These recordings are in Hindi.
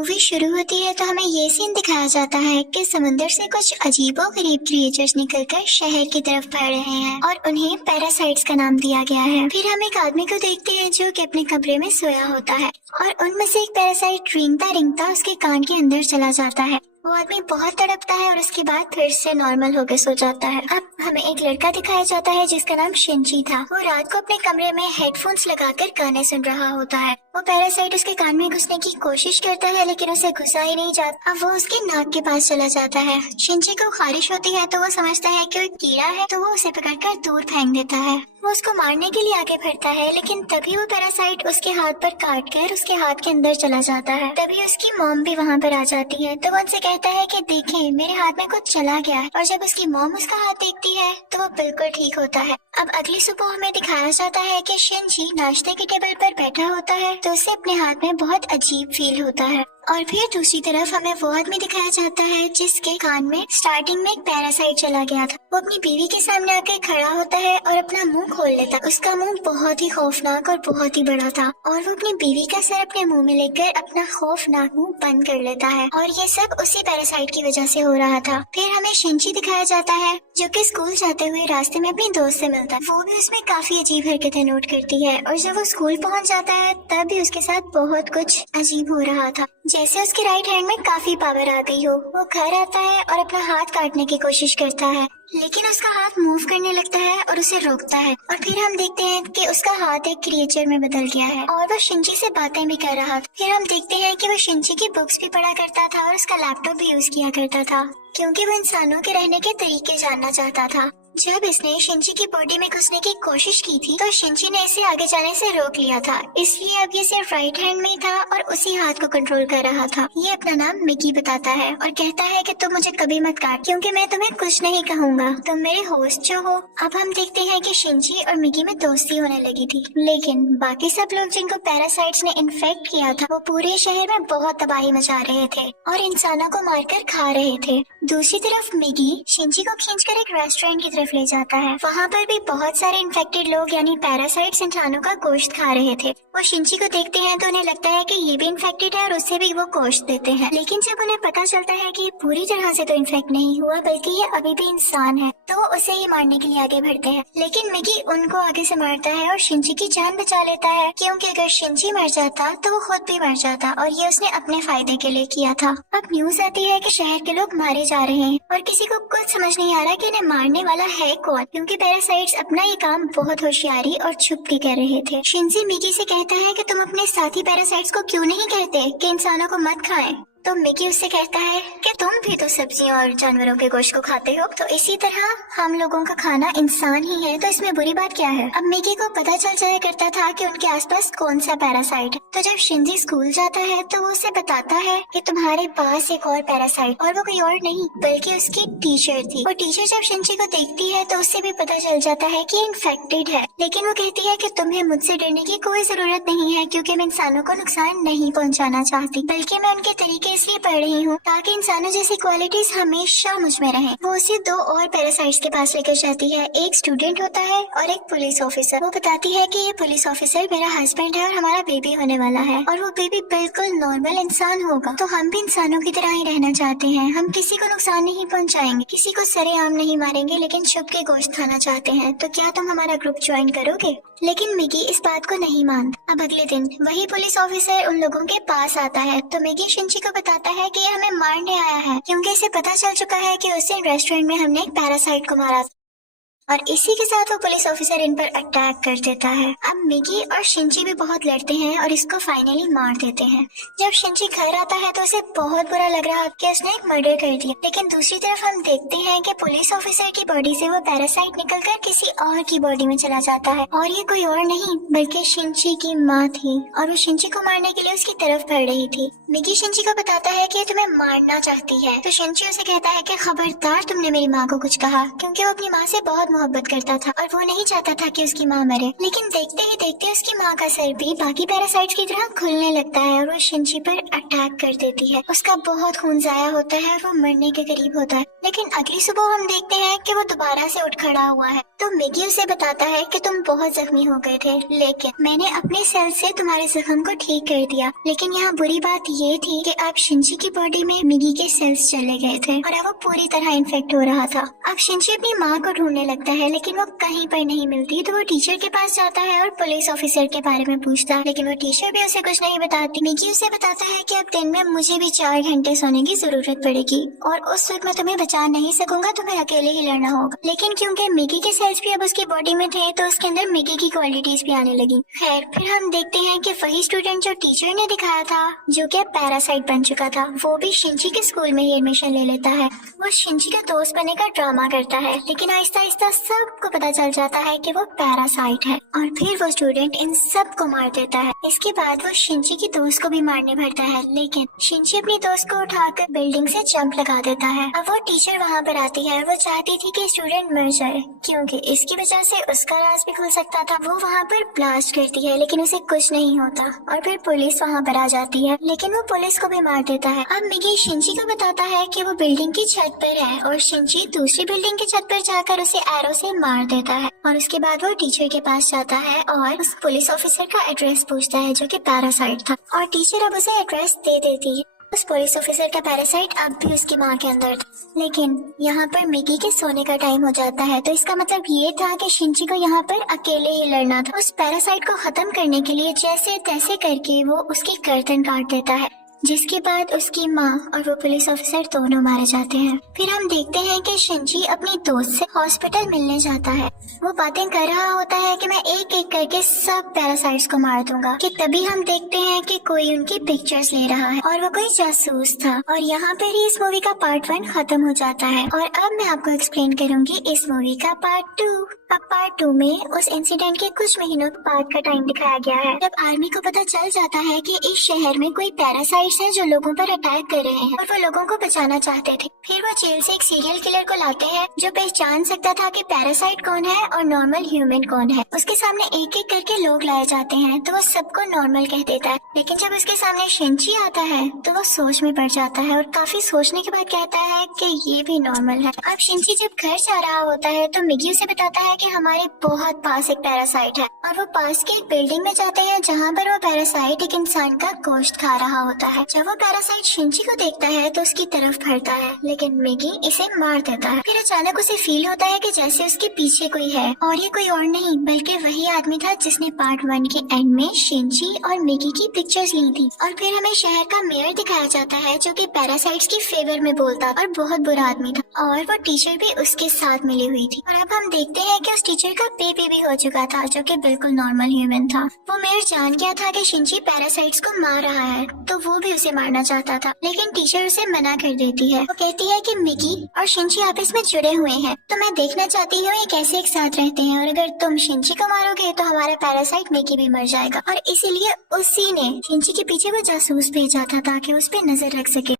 मूवी शुरू होती है तो हमें ये सीन दिखाया जाता है कि समुंदर से कुछ अजीबोगरीब क्रिएचर्स निकलकर शहर की तरफ बढ़ रहे हैं और उन्हें पैरासाइट्स का नाम दिया गया है। फिर हम एक आदमी को देखते हैं जो कि अपने कमरे में सोया होता है और उनमें से एक पैरासाइट रेंगता रेंगता उसके कान के अंदर चला जाता है। वो आदमी बहुत तड़पता है और उसके बाद फिर से नॉर्मल होकर सो जाता है। अब हमें एक लड़का दिखाया जाता है जिसका नाम शिनची था। वो रात को अपने कमरे में हेडफोन्स लगाकर गाने सुन रहा होता है। वो पैरासाइट उसके कान में घुसने की कोशिश करता है लेकिन उसे घुसा ही नहीं जाता। अब वो उसके नाक के पास चला जाता है। शिनची को खारिश होती है तो वो समझता है कि वो एक कीड़ा है तो वो उसे पकड़कर दूर फेंक देता है। वो उसको मारने के लिए आगे बढ़ता है लेकिन तभी वो पैरासाइट उसके हाथ पर काट कर उसके हाथ के अंदर चला जाता है। तभी उसकी मॉम भी वहाँ पर आ जाती है तो वो उनसे कहता है कि देखें मेरे हाथ में कुछ चला गया है। और जब उसकी मॉम उसका हाथ देखती है तो वो बिल्कुल ठीक होता है। अब अगली सुबह हमें दिखाया जाता है कि शिनची नाश्ते के टेबल पर बैठा होता है तो उसे अपने हाथ में बहुत अजीब फील होता है। और फिर दूसरी तरफ हमें वो आदमी दिखाया जाता है जिसके कान में स्टार्टिंग में एक पैरासाइट चला गया था। वो अपनी बीवी के सामने आकर खड़ा होता है और अपना मुंह खोल लेता। उसका मुंह बहुत ही खौफनाक और बहुत ही बड़ा था और वो अपनी बीवी का सर अपने मुंह में लेकर अपना खौफनाक मुंह बंद कर लेता है और ये सब उसी पैरासाइट की वजह से हो रहा था। फिर हमें शिनची दिखाया जाता है जो कि स्कूल जाते हुए रास्ते में अपनी दोस्त से मिलता है। वो भी उसमें काफी अजीब हरकतें नोट करती है और जब वो स्कूल पहुंच जाता है तब भी उसके साथ बहुत कुछ अजीब हो रहा था, जैसे उसके राइट हैंड में काफी पावर आ गई हो। वो घर आता है और अपना हाथ काटने की कोशिश करता है लेकिन उसका हाथ मूव करने लगता है और उसे रोकता है और फिर हम देखते हैं कि उसका हाथ एक क्रिएचर में बदल गया है और वो शिनची से बातें भी कर रहा था। फिर हम देखते हैं कि वो शिनची की बुक्स भी पढ़ा करता था और उसका लैपटॉप भी यूज किया करता था क्योंकि वो इंसानों के रहने के तरीके जानना चाहता था। जब इसने शिनची की बॉडी में घुसने की कोशिश की थी तो शिनची ने इसे आगे जाने से रोक लिया था, इसलिए अब ये सिर्फ राइट हैंड में ही था और उसी हाथ को कंट्रोल कर रहा था। ये अपना नाम मिकी बताता है और कहता है कि तुम मुझे कभी मत काट क्योंकि मैं तुम्हें कुछ नहीं कहूँगा, तुम मेरे होस्ट जो हो। अब हम देखते हैं कि शिनची और मिकी में दोस्ती होने लगी थी लेकिन बाकी सब लोग जिनको पैरासाइट्स ने इन्फेक्ट किया था वो पूरे शहर में बहुत तबाही मचा रहे थे और इंसानों को मारकर खा रहे थे। दूसरी तरफ मिकी शिनची को खींचकर एक रेस्टोरेंट की तरफ ले जाता है। वहाँ पर भी बहुत सारे इन्फेक्टेड लोग यानी पैरासाइट्स इंसानों का गोश्त खा रहे थे। वो शिनची को देखते हैं तो उन्हें लगता है कि ये भी इन्फेक्टेड है और उसे भी वो गोश्त देते हैं लेकिन जब उन्हें पता चलता है कि ये पूरी तरह से तो इन्फेक्ट नहीं हुआ बल्कि ये अभी भी इंसान है तो वो उसे ही मारने के लिए आगे बढ़ते हैं लेकिन मिकी उनको आगे से मारता है और शिनची की जान बचा लेता है क्योंकि अगर शिनची मर जाता तो वो खुद भी मर जाता और ये उसने अपने फायदे के लिए किया था। अब न्यूज आती है कि शहर के लोग मारे जा रहे हैं और किसी को कुछ समझ नहीं आ रहा कि इन्हें मारने वाला है कौन क्योंकि पैरासाइट्स अपना ये काम बहुत होशियारी और छुप के कर रहे थे। शिनची मिकी से कहता है कि तुम अपने साथी पैरासाइट्स को क्यों नहीं कहते कि इंसानों को मत खाएं। तो मिकी उससे कहता है कि तुम भी तो सब्जियों और जानवरों के गोश्त को खाते हो तो इसी तरह हम लोगों का खाना इंसान ही है तो इसमें बुरी बात क्या है। अब मिकी को पता चल जाया करता था कि उनके आसपास कौन सा पैरासाइट है तो जब शिनची स्कूल जाता है तो वो उसे बताता है कि तुम्हारे पास एक और पैरासाइट और वो कोई और नहीं बल्कि उसकी टीचर थी। वो टीचर जब शिनची को देखती है तो उससे भी पता चल जाता है कि इन्फेक्टेड है लेकिन वो कहती है कि तुम्हें मुझसे डरने की कोई जरूरत नहीं है क्योंकि मैं इंसानों को नुकसान नहीं पहुँचाना चाहती बल्कि मैं उनके तरीके इसलिए पढ़ रही हूँ ताकि इंसानों जैसी क्वालिटीज हमेशा मुझ में रहें। वो उसे दो और पैरासाइट्स के पास लेकर जाती है, एक स्टूडेंट होता है और एक पुलिस ऑफिसर। वो बताती है कि ये पुलिस ऑफिसर मेरा हस्बैंड है और हमारा बेबी होने वाला है और वो बेबी बिल्कुल नॉर्मल इंसान होगा तो हम भी इंसानों की तरह ही रहना चाहते हैं। हम किसी को नुकसान नहीं पहुँचाएंगे, किसी को सरेआम नहीं मारेंगे लेकिन छुप के गोश्त खाना चाहते हैं तो क्या तुम हमारा ग्रुप ज्वाइन करोगे। लेकिन मिकी इस बात को नहीं मानता। अब अगले दिन वही पुलिस ऑफिसर उन लोगों के पास आता है तो मिकी शिनची को बताता है कि ये हमें मारने आया है क्योंकि इसे पता चल चुका है कि उस दिन रेस्टोरेंट में हमने एक पैरासाइट को मारा और इसी के साथ वो पुलिस ऑफिसर इन पर अटैक कर देता है। अब मिकी और शिनची भी बहुत लड़ते हैं और इसको फाइनली मार देते हैं। जब शिनची घर आता है तो उसे बहुत बुरा लग रहा कि उसने एक मर्डर कर दिया लेकिन दूसरी तरफ हम देखते हैं कि पुलिस ऑफिसर की बॉडी से वो पैरासाइट निकलकर किसी और की बॉडी में चला जाता है और ये कोई और नहीं बल्कि शिनची की माँ थी और वो शिनची को मारने के लिए उसकी तरफ बढ़ रही थी। मिकी शिनची को बताता है कि तुम्हें मारना चाहती है तो शिनची उसे कहता है कि खबरदार तुमने मेरी माँ को कुछ कहा क्योंकि वो अपनी माँ से बहुत मोहब्बत करता था और वो नहीं चाहता था कि उसकी माँ मरे। लेकिन देखते ही देखते उसकी माँ का सर भी बाकी पैरासाइट्स की तरह खुलने लगता है और वो शिनची पर अटैक कर देती है। उसका बहुत खून जाया होता है और वो मरने के करीब होता है। लेकिन अगली सुबह हम देखते हैं कि वो दोबारा से उठ खड़ा हुआ है। तो मिगी उसे बताता है कि तुम बहुत जख्मी हो गए थे, लेकिन मैंने अपने सेल से तुम्हारे जख्म को ठीक कर दिया। लेकिन यहाँ बुरी बात ये थी कि अब शिनची की बॉडी में मिगी के सेल्स चले गए थे और अब वो पूरी तरह इन्फेक्ट हो रहा था। अब शिनची अपनी माँ को ढूंढने लगता है, लेकिन वो कहीं पर नहीं मिलती। तो वो टीचर के पास जाता है और पुलिस ऑफिसर के बारे में पूछता है, लेकिन वो टीचर भी उसे कुछ नहीं बताती। मिगी उसे बताता है कि अब दिन में मुझे भी 4 घंटे सोने की जरूरत पड़ेगी और उस वक्त मैं तुम्हें बचा नहीं सकूंगा, तुम्हें अकेले ही लड़ना होगा। लेकिन क्योंकि मिगी के सेल्स भी अब उसकी बॉडी में थे तो उसके अंदर मिगी की क्वालिटीज भी आने लगी। खैर, फिर हम देखते हैं कि वही स्टूडेंट जो टीचर ने दिखाया था, जो कि पैरासाइट बन चुका था, वो भी शिनची के स्कूल में ही एडमिशन ले लेता है। वो शिनची का दोस्त बनने का ड्रामा करता है, लेकिन आहिस्ता आहिस्ता सबको पता चल जाता है कि वो पैरासाइट है और फिर वो स्टूडेंट इन सब को मार देता है। इसके बाद वो शिनची की दोस्त को भी मारने भरता है, लेकिन शिनची अपनी दोस्त को उठाकर बिल्डिंग से जंप लगा देता है। अब वो टीचर वहाँ पर आती है। वो चाहती थी कि स्टूडेंट मर जाए क्योंकि इसकी वजह से उसका राज भी खुल सकता था। वो वहाँ पर ब्लास्ट करती है, लेकिन उसे कुछ नहीं होता और फिर पुलिस वहाँ पर आ जाती है, लेकिन वो पुलिस को भी मार देता है। अब मिगी शिनची को बताता है कि वो बिल्डिंग की छत पर है और शिनची दूसरी बिल्डिंग की छत पर जाकर उसे एरो से मार देता है। और उसके बाद वो टीचर के पास जाता है और उस पुलिस ऑफिसर का एड्रेस पूछता है, जो कि पैरासाइट था, और टीचर अब उसे एड्रेस दे देती है। उस पुलिस ऑफिसर का पैरासाइट अब भी उसकी माँ के अंदर था। लेकिन यहाँ पर मिगी के सोने का टाइम हो जाता है, तो इसका मतलब ये था कि शिनची को यहाँ पर अकेले ही लड़ना था। उस पैरासाइट को खत्म करने के लिए जैसे तैसे करके वो उसकी गर्दन काट देता है, जिसके बाद उसकी माँ और वो पुलिस ऑफिसर दोनों मारे जाते हैं। फिर हम देखते हैं कि शिनची अपनी दोस्त से हॉस्पिटल मिलने जाता है। वो बातें कर रहा होता है कि मैं एक एक करके सब पैरासाइट्स को मार दूंगा, कि तभी हम देखते हैं कि कोई उनकी पिक्चर्स ले रहा है और वो कोई जासूस था। और यहाँ पर ही इस मूवी का पार्ट 1 खत्म हो जाता है और अब मैं आपको एक्सप्लेन करूंगी इस मूवी का पार्ट 2। अब पार्ट 2 में उस इंसिडेंट के कुछ महीनों बाद का टाइम दिखाया गया है, जब आर्मी को पता चल जाता है कि इस शहर में कोई पैरासाइट्स हैं जो लोगों पर अटैक कर रहे हैं और वो लोगों को बचाना चाहते थे। फिर वो जेल से एक सीरियल किलर को लाते हैं जो पहचान सकता था कि पैरासाइट कौन है और नॉर्मल ह्यूमन कौन है। उसके सामने एक एक करके लोग लाए जाते हैं तो वो सबको नॉर्मल कह देता है, लेकिन जब उसके सामने शिनची आता है तो वो सोच में पड़ जाता है और काफी सोचने के बाद कहता है कि ये भी नॉर्मल है। अब शिनची जब घर जा रहा होता है तो मिगी उसे बताता है कि हमारे बहुत पास एक पैरासाइट है और वो पास की एक बिल्डिंग में जाते हैं जहाँ पर वो पैरासाइट एक इंसान का गोश्त खा रहा होता है। जब वो पैरासाइट शिनची को देखता है तो उसकी तरफ बढ़ता है, लेकिन मिगी इसे मार देता है। फिर अचानक उसे फील होता है कि जैसे उसके पीछे कोई है और ये कोई और नहीं बल्कि वही आदमी था जिसने पार्ट 1 के एंड में शिनची और मिगी की पिक्चर्स ली थी। और फिर हमें शहर का मेयर दिखाया जाता है जो कि पैरासाइट्स की फेवर में बोलता और बहुत बुरा आदमी था और वो टीचर भी उसके साथ मिली हुई थी। और अब हम देखते हैं कि उस टीचर का बेबी भी हो चुका था जो कि बिल्कुल नॉर्मल ह्यूमन था। वो मेयर जान गया था कि शिनची पैरासाइट्स को मार रहा है तो वो भी उसे मारना चाहता था, लेकिन टीचर उसे मना कर देती है। वो कहती है कि मिगी और शिनची आपस में जुड़े हुए हैं तो मैं देखना चाहती हूँ ये कैसे एक साथ रहते हैं, और अगर तुम शिनची को मारोगे तो हमारा पैरासाइट मिगी भी मर जाएगा। और इसीलिए उसी ने शिनची के पीछे वो जासूस भेजा था ताकि उस पर नजर रख सके।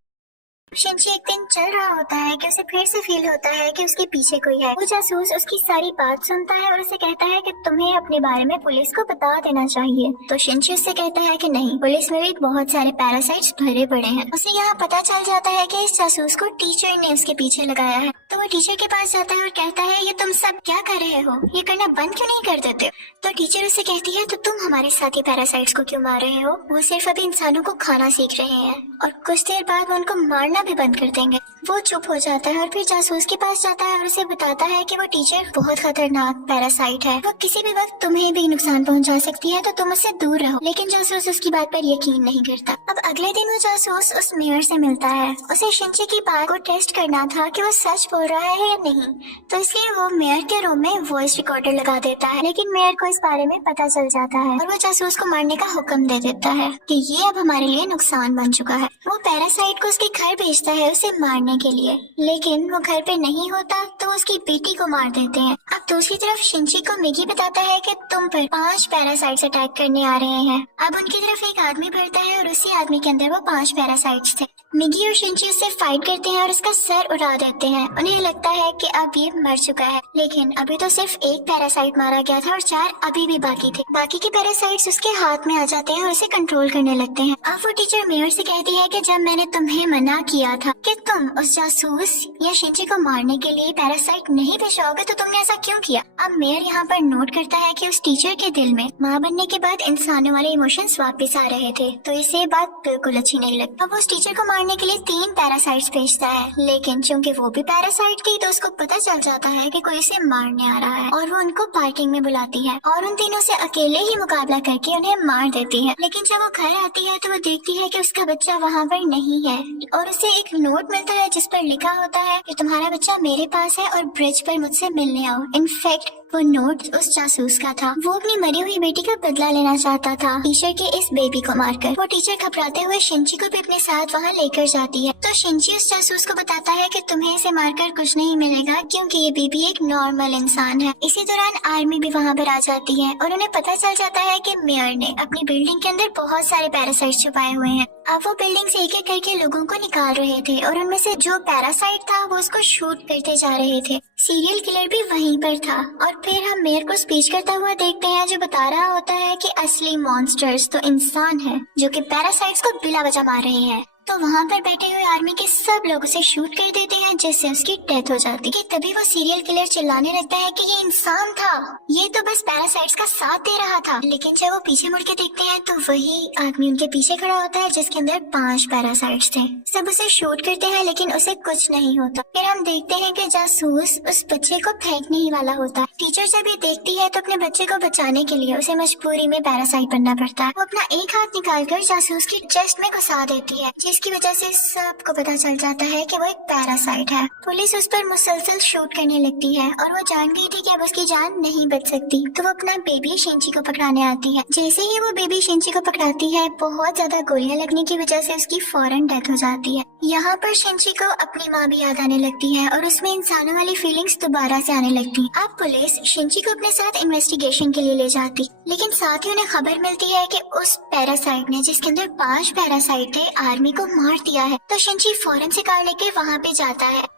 शिनची एक दिन चल रहा होता है कि उसे फिर से फील होता है कि उसके पीछे कोई है। वो जासूस उसकी सारी बात सुनता है और उसे कहता है कि तुम्हें अपने बारे में पुलिस को बता देना चाहिए। तो शिनची उससे कहता है कि नहीं, पुलिस में भी बहुत सारे पैरासाइट्स भरे पड़े हैं। उसे यहाँ पता चल जाता है कि इस जासूस को टीचर ने उसके पीछे लगाया है। तो वो टीचर के पास जाता है और कहता है ये तुम सब क्या कर रहे हो, ये करना बंद क्यों नहीं कर देते? तो टीचर उसे कहती है तो तुम हमारे साथी पैरासाइट्स को क्यों मार रहे हो? वो सिर्फ अभी इंसानों को खाना सीख रहे हैं और कुछ देर बाद वो उनको मारना भी बंद कर देंगे। वो चुप हो जाता है और फिर जासूस के पास जाता है और उसे बताता है कि वो टीचर बहुत खतरनाक पैरासाइट है, वो किसी भी वक्त तुम्हें भी नुकसान पहुंचा सकती है तो तुम उससे दूर रहो। लेकिन जासूस उसकी बात पर यकीन नहीं करता। अब अगले दिन वो जासूस उस मेयर से मिलता है। उसे शिनची की बात को टेस्ट करना था कि वो सच बोल रहा है या नहीं, तो इसलिए वो मेयर के रूम में वॉइस रिकॉर्डर लगा देता है। लेकिन मेयर को इस बारे में पता चल जाता है और वो जासूस को मारने का हुक्म दे देता है कि ये अब हमारे लिए नुकसान बन चुका है। वो पैरासाइट को उसके घर भेजता है उसे मारने के लिए, लेकिन वो घर पे नहीं होता तो उसकी बेटी को मार देते हैं। अब दूसरी तरफ शिनची को मिगी बताता है कि तुम पर 5 पैरासाइट्स अटैक करने आ रहे हैं। अब उनकी तरफ एक आदमी बढ़ता है और उसी आदमी के अंदर वो 5 पैरासाइट्स थे। मिगी और शिनची उससे फाइट करते हैं और उसका सर उड़ा देते हैं। उन्हें उन्हें लगता है कि अब ये मर चुका है, लेकिन अभी तो सिर्फ एक पैरासाइट मारा गया था और 4 अभी भी बाकी थे। बाकी के पैरासाइट्स उसके हाथ में आ जाते हैं और उसे कंट्रोल करने लगते हैं। अब वो टीचर मेयर से कहती है कि जब मैंने तुम्हें मना किया था कि तुम उस जासूस या शिंची को मारने के लिए पैरासाइट नहीं भेजोगे तो तुमने ऐसा क्यों किया। अब मेयर यहाँ पर नोट करता है कि उस टीचर के दिल में माँ बनने के बाद इंसानों वाले इमोशंस वापस आ रहे थे, तो इसे बात बिल्कुल अच्छी नहीं लगती। अब उस टीचर को मारने के लिए 3 पैरासाइट्स भेजता है, लेकिन चूंकि वो भी पैरासाइट थी तो उसको पता चल जाता है कि कोई उसे मारने आ रहा है और वो उनको पार्किंग में बुलाती है और उन तीनों से अकेले ही मुकाबला करके उन्हें मार देती है। लेकिन जब वो घर आती है तो वो देखती है कि उसका बच्चा वहाँ पर नहीं है और उसे एक नोट मिलता है जिस पर लिखा होता है कि तुम्हारा बच्चा मेरे पास है और ब्रिज पर मुझसे मिलने आओ। इनफैक्ट वो नोट उस जासूस का था। वो अपनी मरी हुई बेटी का बदला लेना चाहता था टीचर के इस बेबी को मारकर। वो टीचर घबराते हुए शिंची को भी अपने साथ वहाँ लेकर जाती है, तो शिंची उस जासूस को बताता है कि तुम्हें इसे मारकर कुछ नहीं मिलेगा क्योंकि ये बेबी एक नॉर्मल इंसान है। इसी दौरान आर्मी भी वहाँ पर आ जाती है और उन्हें पता चल जाता है कि मेयर ने अपनी बिल्डिंग के अंदर बहुत सारे पैरासाइट छुपाए हुए हैं। अब वो बिल्डिंग से एक एक करके लोगों को निकाल रहे थे और उनमें से जो पैरासाइट था वो उसको शूट करते जा रहे थे। सीरियल किलर भी वहीं पर था और फिर हम मेयर को स्पीच करता हुआ देखते हैं जो बता रहा होता है कि असली मॉन्स्टर्स तो इंसान हैं जो कि पैरासाइट्स को बिला वजह मार रहे हैं। तो वहाँ पर बैठे हुए आर्मी के सब लोग उसे शूट कर देते हैं जिससे उसकी डेथ हो जाती है। तभी वो सीरियल किलर चिल्लाने लगता है कि ये इंसान था, ये तो बस पैरासाइट्स का साथ दे रहा था। लेकिन जब वो पीछे मुड़ के देखते हैं तो वही आदमी उनके पीछे खड़ा होता है जिसके अंदर 5 पैरासाइट्स थे। सब उसे शूट करते हैं लेकिन उसे कुछ नहीं होता। फिर हम देखते हैं कि जासूस उस बच्चे को फेंकने ही वाला होता है। टीचर जब ये देखती है तो अपने बच्चे को बचाने के लिए उसे मजबूरी में पैरासाइट बनना पड़ता है। वो अपना एक हाथ निकालकर जासूस की चेस्ट में घुसा देती है जिसकी वजह से सबको पता चल जाता है कि वो एक पैरासाइट है। पुलिस उस पर मुसलसल शूट करने लगती है और वो जान गई थी कि अब उसकी जान नहीं बच सकती, तो वो अपना बेबी शिंची को पकड़ाने आती है। जैसे ही वो बेबी शिंची को पकड़ाती है बहुत ज्यादा गोलियां लगने की वजह से उसकी फौरन डेथ हो जाती है। यहाँ पर शिंची को अपनी माँ भी याद आने लगती है और उसमें इंसानों वाली फीलिंग्स दोबारा से आने लगती है। अब पुलिस शिंची को अपने साथ इन्वेस्टिगेशन के लिए ले जाती, लेकिन साथ ही उन्हें खबर मिलती है कि उस पैरासाइट ने जिसके अंदर 5 पैरासाइट थे आर्मी को मार दिया है। तो शिंची फौरन से कार लेके वहाँ पे जाता है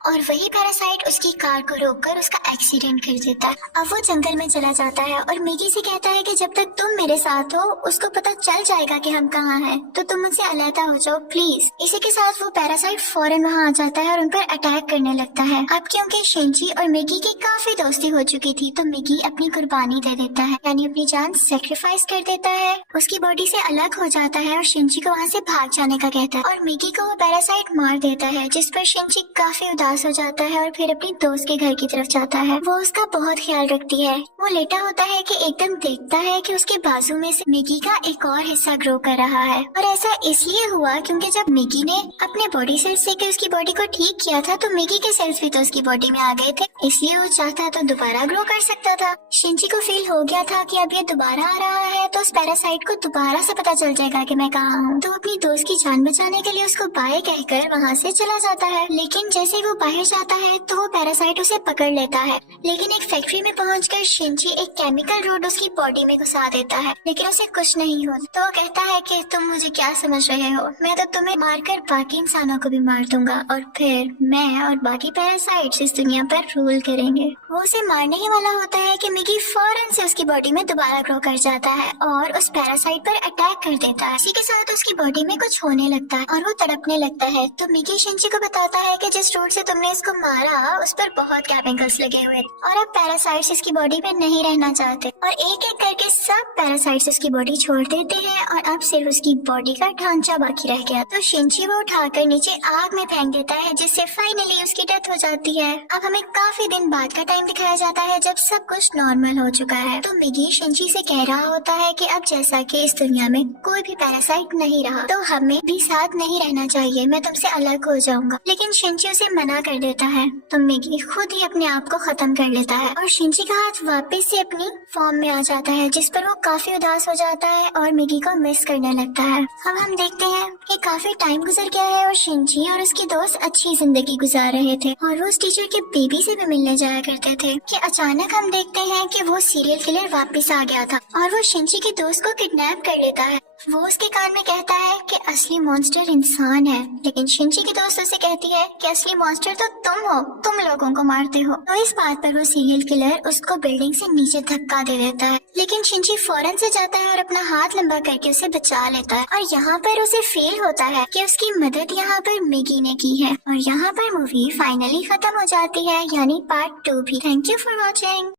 और वही पैरासाइट उसकी कार को रोककर उसका एक्सीडेंट कर देता है। अब वो जंगल में चला जाता है और मिगी से कहता है कि जब तक तुम मेरे साथ हो उसको पता चल जाएगा कि हम कहाँ हैं, तो तुम मुझसे अलहदा हो जाओ प्लीज। इसी के साथ वो पैरासाइट फौरन वहाँ आ जाता है और उन पर अटैक करने लगता है। अब क्योंकि शिंची और मिगी की काफी दोस्ती हो चुकी थी तो मिगी अपनी कुर्बानी दे देता है, यानी अपनी जान सेक्रीफाइस कर देता है, उसकी बॉडी से अलग हो जाता है और शिंची को वहाँ से भाग जाने का कहता है और मिगी को वो पैरासाइट मार देता है, जिस पर शिंची काफी उदास हो जाता है और फिर अपनी दोस्त के घर की तरफ जाता है। वो उसका बहुत ख्याल रखती है। वो लेटा होता है कि एकदम देखता है कि उसके बाजू में से मिगी का एक और हिस्सा ग्रो कर रहा है और ऐसा इसलिए हुआ क्योंकि जब मिगी ने अपने बॉडी सेल्स से उसकी बॉडी को ठीक किया था तो मिगी के सेल्स भी तो उसकी बॉडी में आ गए थे, इसलिए वो चाहता तो दोबारा ग्रो कर सकता था। शिंची को फील हो गया था कि अब ये दोबारा आ रहा है तो उस पैरासाइट को दोबारा से पता चल जाएगा कि मैं कहाँ हूँ, तो अपनी दोस्त की जान बचाने के लिए उसको बाय कहकर वहाँ से चला जाता है। लेकिन जैसे वो बाहर जाता है तो वो पैरासाइट उसे पकड़ लेता है, लेकिन एक फैक्ट्री में पहुंचकर शिंची एक केमिकल रोड उसकी बॉडी में घुसा देता है, लेकिन उसे कुछ नहीं होता। तो वो कहता है कि तुम मुझे क्या समझ रहे हो, मैं तो तुम्हें मारकर बाकी इंसानों को भी मार दूंगा और फिर मैं और बाकी पैरासाइट्स इस दुनिया पर रूल करेंगे। वो उसे मारने ही वाला होता है कि मिगी फौरन से उसकी बॉडी में दोबारा ग्रो कर जाता है और उस पैरासाइट पर अटैक कर देता है। इसी के साथ उसकी बॉडी में कुछ होने लगता है और वो तड़पने लगता है। तो मिगी शिंची को बताता है कि जिस रोड से तुमने इसको मारा उस पर बहुत केमिकल्स लगे हुए और अब पैरासाइट्स इसकी बॉडी में नहीं रहना चाहते और एक एक करके सब पैरासाइट्स उसकी बॉडी छोड़ देते हैं और अब सिर्फ उसकी बॉडी का ढांचा बाकी रह गया। तो शिंची वो उठाकर नीचे आग में फेंक देता है जिससे फाइनली उसकी डेथ हो जाती है। अब हमें काफी दिन बाद का टाइम दिखाया जाता है जब सब कुछ नॉर्मल हो चुका है। तो मिगी शिंची से कह रहा होता है कि अब जैसा कि इस दुनिया में कोई भी पैरासाइट नहीं रहा तो हमें भी साथ नहीं रहना चाहिए, मैं तुमसे अलग हो जाऊंगा। लेकिन शिंची उसे मना कर देता है तो मिगी खुद ही अपने आप को खत्म कर लेता है और शिंची का हाथ वापस से अपनी फॉर्म में आ जाता है, जिस पर वो काफी उदास हो जाता है और मिगी को मिस करने लगता है। अब हम देखते हैं कि काफी टाइम गुजर गया है और शिनची और उसकी दोस्त अच्छी जिंदगी गुजार रहे थे और वो उस टीचर के बेबी से भी मिलने जाया करते थे कि अचानक हम देखते हैं कि वो सीरियल किलर वापस आ गया था और वो शिनची की दोस्त को किडनैप कर लेता है। वो उसके कान में कहता है कि असली मॉन्स्टर इंसान है, लेकिन शिनची की दोस्त उसे कहती है कि असली मॉन्स्टर तो तुम हो, तुम लोगों को मारते हो। तो इस बात पर वो सीरियल किलर उसको बिल्डिंग से नीचे धक्का दे देता है, लेकिन शिनची फौरन से जाता है और अपना हाथ लंबा करके उसे बचा लेता है और यहाँ पर उसे फील होता है कि उसकी मदद यहाँ पर मिगी ने की है। और यहाँ पर मूवी फाइनली खत्म हो जाती है, यानी पार्ट 2 भी। Thank you for watching.